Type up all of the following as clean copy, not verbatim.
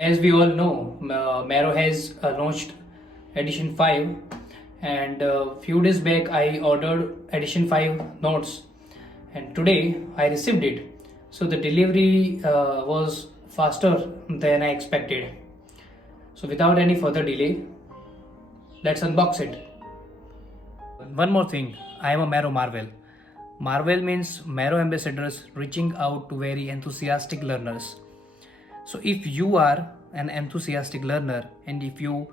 As we all know, Marrow has launched edition 5, and few days back I ordered edition 5 notes, and today I received it. So the delivery was faster than I expected. So without any further delay, let's unbox it. One more thing, I am a Marrow Marvel. Marvel means Marrow ambassadors reaching out to very enthusiastic learners. So if you are an enthusiastic learner and if you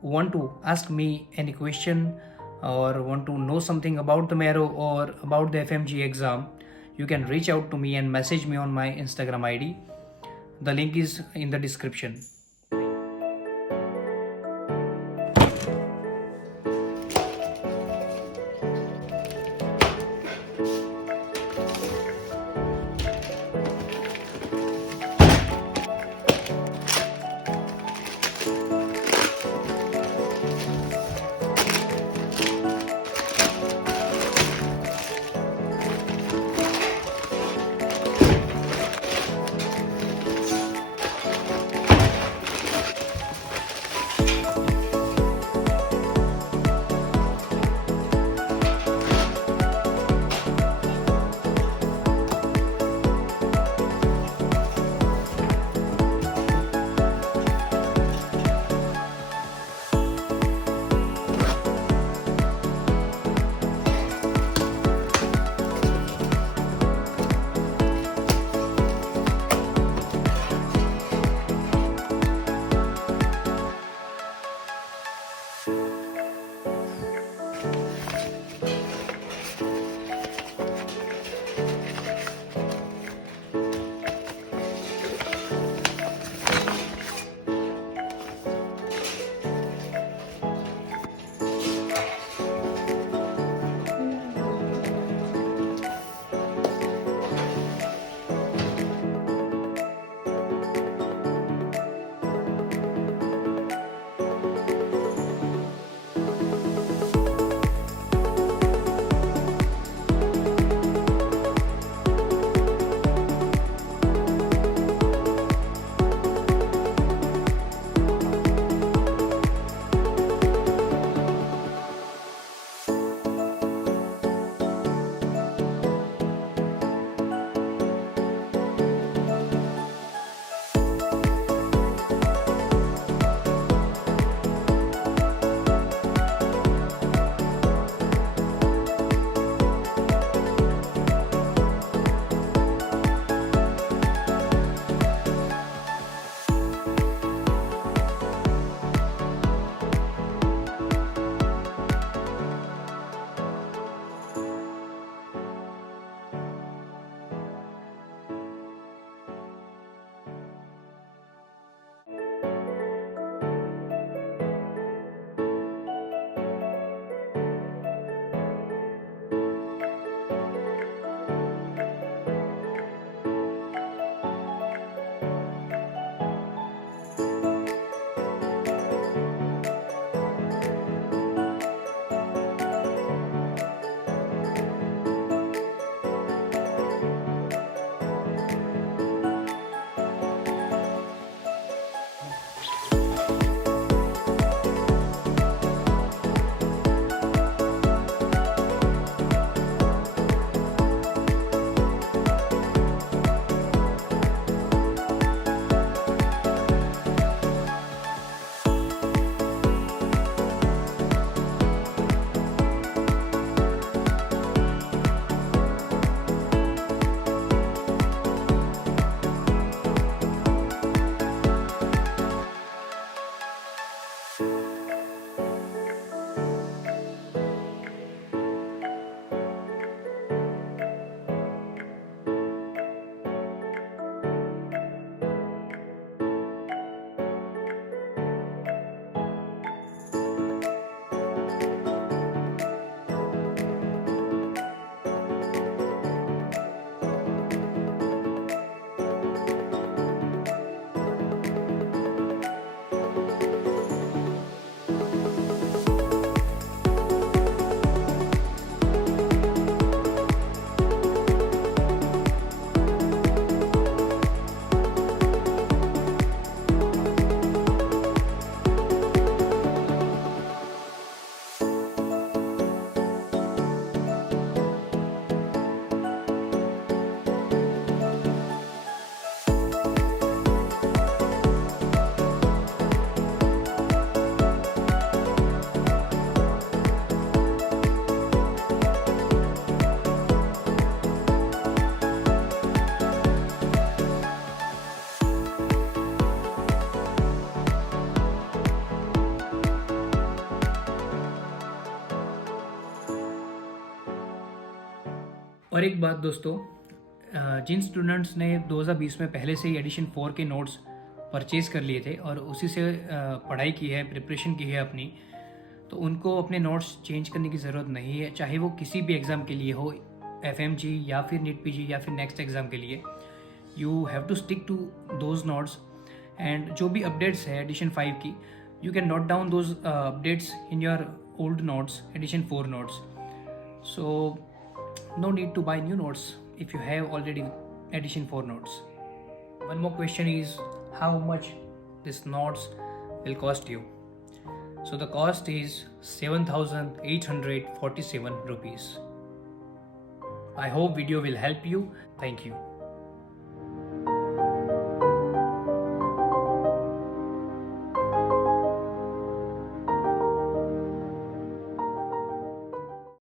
want to ask me any question or want to know something about the Marrow or about the Fmge exam, you can reach out to me and message me on my Instagram ID. The link is in the description. और एक बात दोस्तों, जिन students ने 2020 में पहले से ही addition 4 के notes purchase कर लिए थे और उसी से पढ़ाई की है, प्रिपरेशन की है अपनी, तो उनको अपने नोट्स चेंज करने की ज़रूरत नहीं है, चाहे वो किसी भी एग्ज़ाम के लिए हो, Fmge या फिर नीट पीजी या फिर नेक्स्ट एग्ज़ाम के लिए। You have to stick to those notes, and जो भी अपडेट्स है एडिशन 5 की, you can note down those updates in your old notes, addition 4 notes. So no need to buy new notes if you have already edition 4 notes. One more question is how much this notes will cost you. So the cost is 7,847 rupees. I hope video will help you. Thank you.